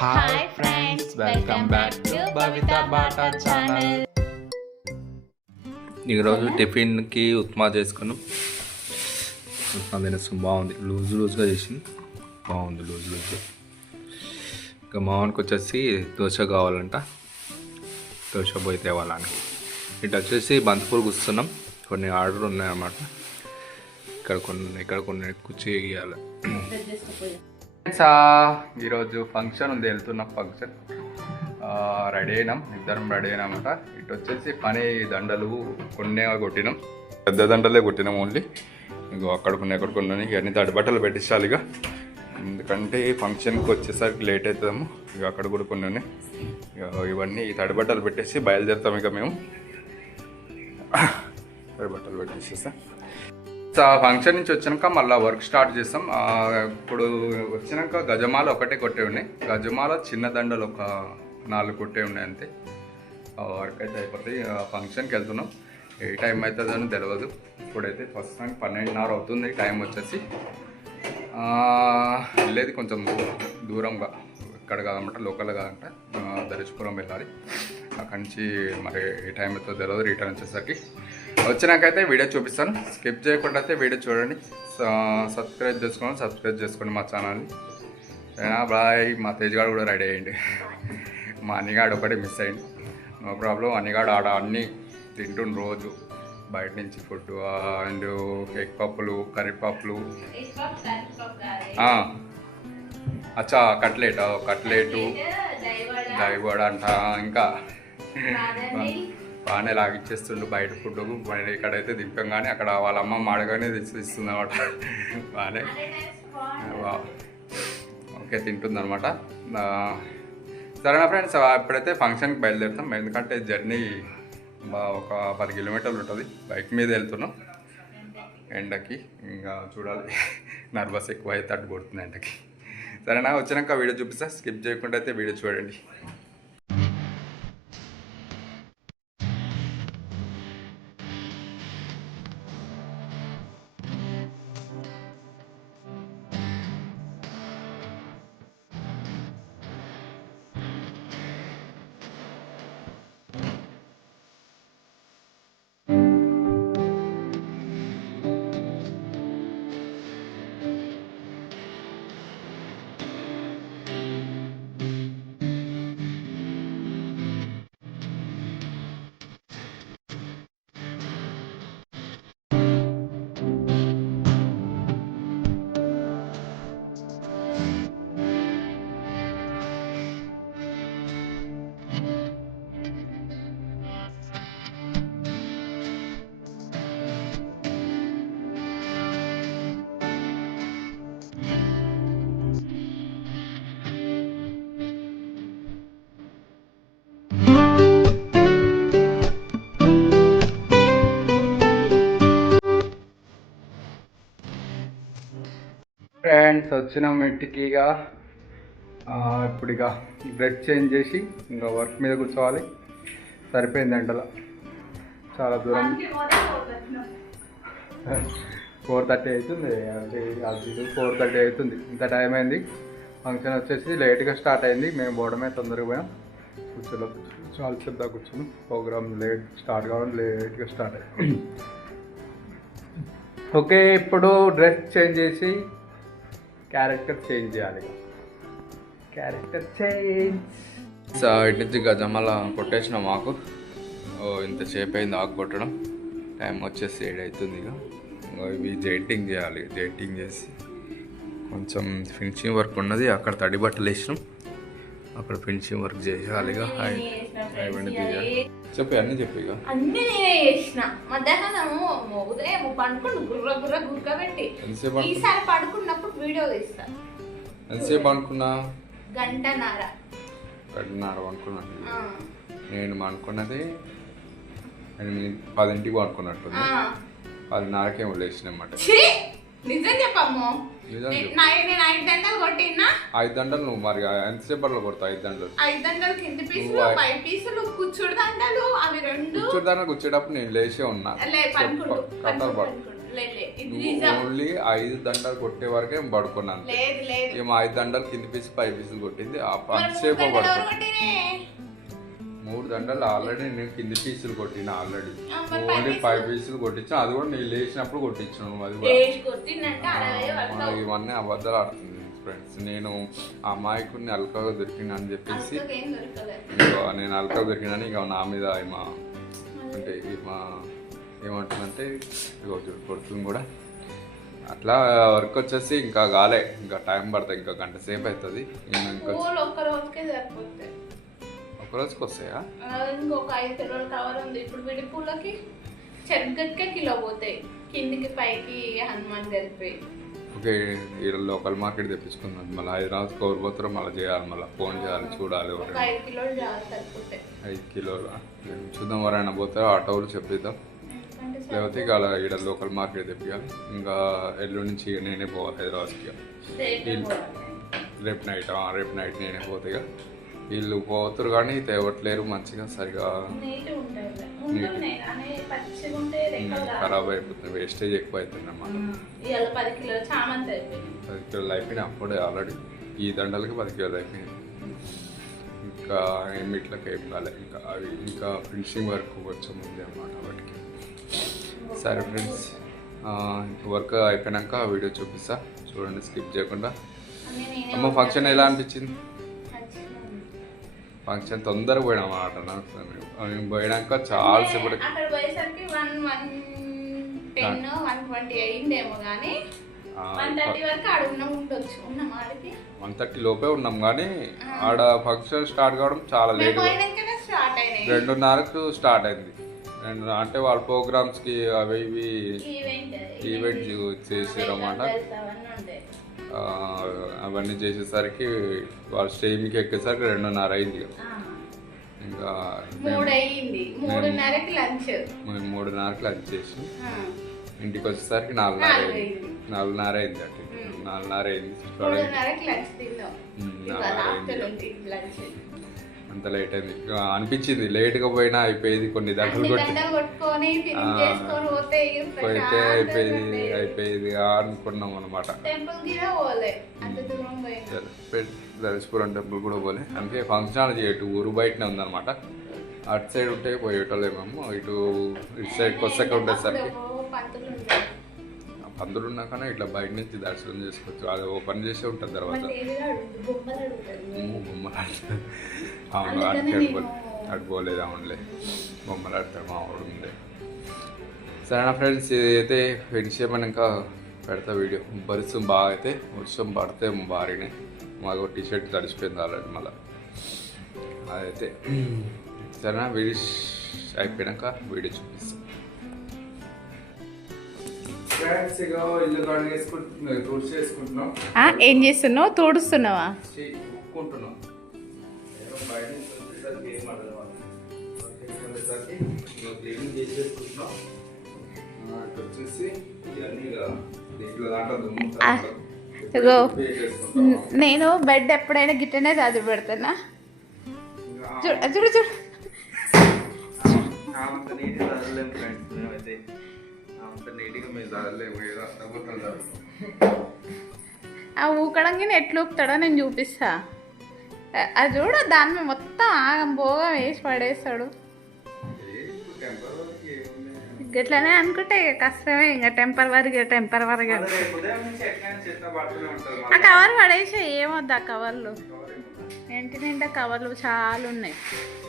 Hi friends welcome back to Bhavitha Bata channel ఈరోజు టిఫిన్కి ఉప్మా చేసుకున్నాం. ఉప్మా తినేస్తాం బాగుంది. లూజ్ లూజ్గా చేసింది. బాగుంది లూజ్ లూజ్గా. ఇంకా మామూలుకి వచ్చేసి దోశ కావాలంట. దోశ పోయి తేవాలని. ఇటు వచ్చేసి బంతిపూలు కూస్తున్నాం కొన్ని ఆర్డర్ ఉన్నాయన్నమాట. ఇక్కడ కొన్ని ఇక్కడ కొన్ని కుర్చీ ఇవ్వాలి ఈరోజు ఫంక్షన్ ఉంది వెళ్తున్న ఫంక్షన్. రెడీ అయినాం ఇద్దరం రెడీ అయినామట. ఇటు వచ్చేసి పని దండలు కొన్నే కొట్టినాం. పెద్ద దండలే కొట్టినాం ఓన్లీ. ఇంకో అక్కడ కొన్ని ఎక్కడ కొన్ని ఇవన్నీ తడి బట్టలు పెట్టించాలి ఇక ఎందుకంటే ఫంక్షన్కి వచ్చేసరికి లేట్ అవుతాము ఇక అక్కడ కూడా కొన్ని ఇవన్నీ తడిబట్టలు తడి బట్టలు పెట్టేసి బయలుదేరుతాం ఇక మేము. తడి బట్టలు పెట్టేసేస్తాం సో ఆ ఫంక్షన్ నుంచి వచ్చినాక మళ్ళీ వర్క్ స్టార్ట్ చేస్తాం. ఇప్పుడు వచ్చినాక గజమాల ఒకటే కొట్టే ఉన్నాయి. గజమాల చిన్న దండలు ఒక నాలుగు కొట్టే ఉన్నాయి అంతే. వర్క్ అయితే అయిపోతాయి. ఆ ఫంక్షన్కి వెళ్తున్నాం. ఏ టైం అవుతుందో అని తెలియదు ఇప్పుడైతే టైం పన్నెండున్నర అవుతుంది. టైం వచ్చేసి. వెళ్ళేది కొంచెం దూరంగా. ఇక్కడ కాదన్నమాట లోకల్ కాదంట ఆ, దరిచిపురం వెళ్ళాలి. అక్కడి నుంచి మరి ఏ టైం అవుతుందో తెలియదు రిటర్న్ వచ్చేసరికి. వచ్చినాకైతే వీడియో చూపిస్తాను. స్కిప్ చేయకుండా అయితే వీడియో చూడండి. సబ్స్క్రైబ్ చేసుకోండి సబ్స్క్రైబ్ చేసుకోండి మా ఛానల్ని. బాయ్. మా తేజ్గాడు కూడా రెడీ అయ్యింది మా అన్నిగాడు ఒకటి మిస్ అయ్యింది నో ప్రాబ్లం. అన్నిగాడు ఆడ అన్నీ తింటుండు రోజు. బయట నుంచి ఫుడ్ అండ్ ఎగ్ పప్పులు కర్రీ పప్పులు. ఆ, అచ్చా కట్లెట్? కట్లెటు. దైవడ అంట. ఇంకా. బాగానే లాగిచ్చేస్తుండు బయట ఫుడ్. మరి ఇక్కడైతే దింపాం కానీ అక్కడ వాళ్ళ అమ్మ మాడగానే తెచ్చి ఇస్తుంది అనమాట. బాగానే. ఓకే తింటుంది అనమాట సరేనా ఫ్రెండ్స్? ఇప్పుడైతే ఫంక్షన్కి బయలుదేరుతాం. ఎందుకంటే జర్నీ ఒక పది కిలోమీటర్లు ఉంటుంది. బైక్ మీద వెళ్తున్నాం. ఎండకి ఇంకా చూడాలి. నర్వస్ ఎక్కువ అయితే అడ్డు కొడుతుంది ఎండకి. సరేనా? వచ్చినాక వీడియో చూపిస్తా. స్కిప్ చేయకుండా అయితే వీడియో చూడండి. ఫ్రెండ్స్ వచ్చినాం ఇంటికి ఇక ఆ, ఇప్పుడు ఇక డ్రెస్ చేంజ్ చేసి ఇంకా వర్క్ మీద కూర్చోవాలి. సరిపోయింది ఎండలో చాలా దూరం. ఫోర్ థర్టీ అవుతుంది. అది అది ఫోర్ థర్టీ అవుతుంది. ఇంత టైం అయింది. ఫంక్షన్ వచ్చేసి లేట్గా స్టార్ట్ అయింది. మేము పోవడమే తొందరగా పోయాం. కూర్చోలో చాలా సేపు కూర్చున్నాం. ప్రోగ్రామ్ లేట్ స్టార్ట్ కావడం లేట్గా స్టార్ట్ అయింది. ఓకే ఇప్పుడు డ్రెస్ చేంజ్ చేసి క్యారెక్టర్ చేంజ్ చేయాలి. Character change. సో ఇటు నుంచి గజమల కొట్టేసిన మాకు. ఓ ఇంతసేపు అయింది ఆకు కొట్టడం. టైం వచ్చేసి ఏడు అవుతుంది ఇక. ఇవి జైటింగ్ చేయాలి జైటింగ్ చేసి. కొంచెం ఫినిషింగ్ వర్క్ ఉన్నది అక్కడ తడి బట్టలు వేసినాం. అక్కడ ఫినిషింగ్ వర్క్ చేయాలి ఇక హాయ్ చెప్పి అన్నీ చెప్పి అన్ని నేనే చేసిన. మధ్యాహ్నము ఉదయం పండుకుండు గుర్ర గుర్ర గురకబెట్టి ఎంతసేపు అనుకున్నా ఈసారి పడుకున్నప్పుడు వీడియో తీస్తా. ఎంతసేపు అనుకున్నా గంటన్నర. గంటన్నర అనుకున్నాను నేను. అనుకున్నది ఎనిమిది పదింటికి అనుకున్నట్టుంది ఆ. పదిన్నరకేమో లేచినమాట ఛీ! నిజం చెప్పమ్మో. ఐదు దండలు కొట్టినా? ఐదు దండలు నువ్వు మరి ఎంతసేపట్లో కొడతావు ఐదు దండలు? ఐదు దండలు కింది పీసులు పై పీసులు కూర్చుడు దండలు అవి రెండు. కూర్చోడానికి వచ్చేటప్పుడు నేను లేచే ఉన్నా. లే పనుకుండు కట్టర్ పడు. లేదు లేదు. ఇది నువ్వు నిజం. ఓన్లీ ఐదు దండలు కొట్టే వరకే పడుకున్నాను లేదు లేదు. ఇక మా ఐదు దండలు కింది పీసి పై పీసులు కొట్టింది అంతసేపు కొట్టిరే? మూడు దండలు ఆల్రెడీ నేను కింది పీసులు కొట్టిన ఆల్రెడీ. ఓన్లీ? ఫైవ్ పీసులు కొట్టించాను అది కూడా నేను లేచినప్పుడు కొట్టించాను అది కూడా. ఇవన్నీ అబద్ధాలు ఆడుతుంది ఫ్రెండ్స్ నేను ఆ అమాయకుడిని అల్కగా దొరికిన అని చెప్పేసి నేను అల్కగా దొరికినని ఇక నా మీద మా అంటే మా ఏమంటుందంటే ఇగో చూడు కొడుతుంది కూడా. అట్లా వర్క్ వచ్చేసి ఇంకా కాలే ఇంకా టైం పడుతుంది ఇంకా గంట సేపు అవుతుంది ఇంకా ఇంకా రోజుకే వస్తాయా ఇంకొక ఐదు కిలోల కవర్ ఉంది. ఇప్పుడు విడి పూలకి చెరుగట్కే కిలో పోతాయి. కిందికి పైకి హనుమాన్ కలిపి ఓకే ఈడ లోకల్ మార్కెట్ తెప్పించుకున్నాం మళ్ళీ హైదరాబాద్ కవర్ పోతారో మళ్ళీ చేయాలి మళ్ళీ ఫోన్ చేయాలి చూడాలి ఐదు కిలోలు ఐదు కిలోలు? చూద్దాం ఎవరైనా పోతారో ఆటోలు చెప్పిద్దాం. లేకపోతే ఇక అలా ఈడ లోకల్ మార్కెట్ తెప్పియాలి. ఇంకా ఎల్లుండి నుంచి నేనే పోవాలి హైదరాబాద్కి. రేపే నైట్? రేపు నైట్ నేనే పోతే ఇక. వీళ్ళు పోతారు కానీ తేవట్లేరు మంచిగా సరిగా. ఖరాబ్ అయిపోతుంది వేస్టేజ్ ఎక్కువ అవుతుంది అన్నమాట పది కిలోలు అయిపోయినాయి అప్పుడే ఆల్రెడీ ఈ దండలకి పది కిలోలు అయిపోయినాయి. ఇంకా ఏమిట్లకి ఏం కాలే. ఇంకా అవి ఇంకా ఫినిషింగ్ వర్క్ కొంచెం ఉంది అన్నమాట వాటికి. సరే ఫ్రెండ్స్ వర్క్ అయిపోయినాక వీడియో చూపిస్తా. చూడండి స్కిప్ చేయకుండా. అమ్మ ఫంక్షన్ ఎలా అనిపించింది. ఫంక్షన్ తొందరగా పోయినాం అన్నమాట నాకు మేము పోయినాక చాలా సేపు అక్కడ పోయేసరికి one one ten one twenty అయిందేమో కానీ వన్ థర్టీ వరకు ఆడ ఉన్నాం ఉండొచ్చు ఉన్నాం ఆడికి వన్ థర్టీ లోపే ఉన్నాం కానీ ఆడ ఫంక్షన్ స్టార్ట్ కావడం చాలా లేట్ పోయినాకనే స్టార్ట్ అయినాయి రెండున్నరకు స్టార్ట్ అయింది రెండు అంటే వాళ్ళ ప్రోగ్రామ్స్కి అవి ఇవి ఈవెంట్ ఈవెంట్ చేసారన్నమాట అవన్నీ చేసేసరికి వాళ్ళు స్టేజ్కి ఎక్కేసరికి రెండున్నర అయింది. ఇక. మూడున్నరకి లంచ్. మేము మూడున్నరకు లంచ్ చేసి ఇంటికి వచ్చేసరికి నాలుగున్నర నాలుగు అయింది. నాలుగున్నర అయింది అంటే. నాలుగున్నర అయింది. నాలుగున్నర అయింది. అంత లేట్ అయింది. అనిపించింది. లేట్గా పోయినా అయిపోయేది కొన్ని అన్ని కొట్టి. పోయితే అయిపోయేది. అయిపోయేది అనుకున్నాం అనమాట దర్శపురం టెంపుల్ కూడా పోలే. అందుకే ఫంక్షన్ హాల్ చేయటు ఊరు బయటనే ఉందన్నమాట. అటు సైడ్ ఉంటే పోయేటోళ్ళేమో ఇటు ఇటు సైడ్కి వస్తాక ఉండేసరికి. పందులు ఉన్నాకనే ఇట్లా బయట నుంచి దర్శనం చేసుకోవచ్చు. అది ఓపెన్ చేసే ఉంటుంది తర్వాత. బొమ్మలు అవును పోలేదు అవునులే బొమ్మలు ఆడతారు మా వాడు ఉండే సరేనా ఫ్రెండ్స్ ఇదైతే ఫినిష్ చేయమన్నాక పెడతా వీడియో. బరుసు బాగా అయితే వర్షం పడితే భారీనే మాకు టీ షర్ట్ తడిసిపోయింది ఆల్రెడీ మళ్ళీ. అదైతే. సరేనా వీడియో అయిపోయాక వీడియో చూపిస్తాం. ఫ్రెండ్స్ ఇక ఇల్లు కాడ వేసుకుంటున్నాం తుడిచి వేసుకుంటున్నాం ఏం చేస్తున్నావు? తోడుస్తున్నావా? ఇగో. నేను బెడ్ ఎప్పుడైనా గిట్టనే చదివి పెడతానా? చూడు చూడు చూడు. ఆ ఊకడంగా ఎట్లా ఊపుతాడో నేను చూపిస్తా. ఆ- అది చూడు దాని మీద మొత్తం ఆగం పోగా వేసి పడేస్తాడు. ఇట్లనే అనుకుంటే ఇక కష్టమే ఇంకా టెంపర్ వరకు టెంపర్ వరకు అదే రేపు ఉదయం నుంచి ఎట్లా చెత్త పడుతూనే ఉంటుంది ఆ కవర్ పడేసి ఏమొద్దు ఆ కవర్లు. ఇంటి నిండా కవర్లు చాలా ఉన్నాయి.